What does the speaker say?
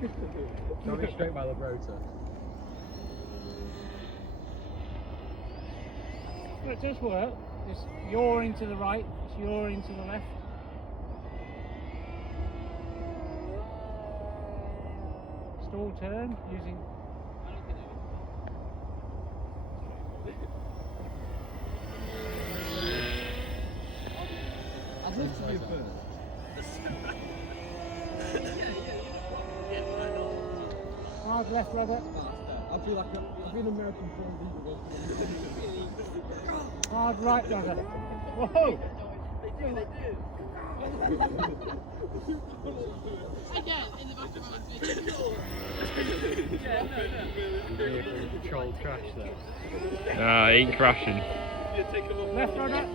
Don't be straight by the rotor. Well, it does work. It's yawing to the right, it's yawing to the left. Stall turn using. I'd love to be a first. Hard left, Robert. I'd be like I'd be an American pro Hard right, brother. Whoa! They do. Again, in the back of my Controlled crash there. Nah, ain't crashing. Left, Robert.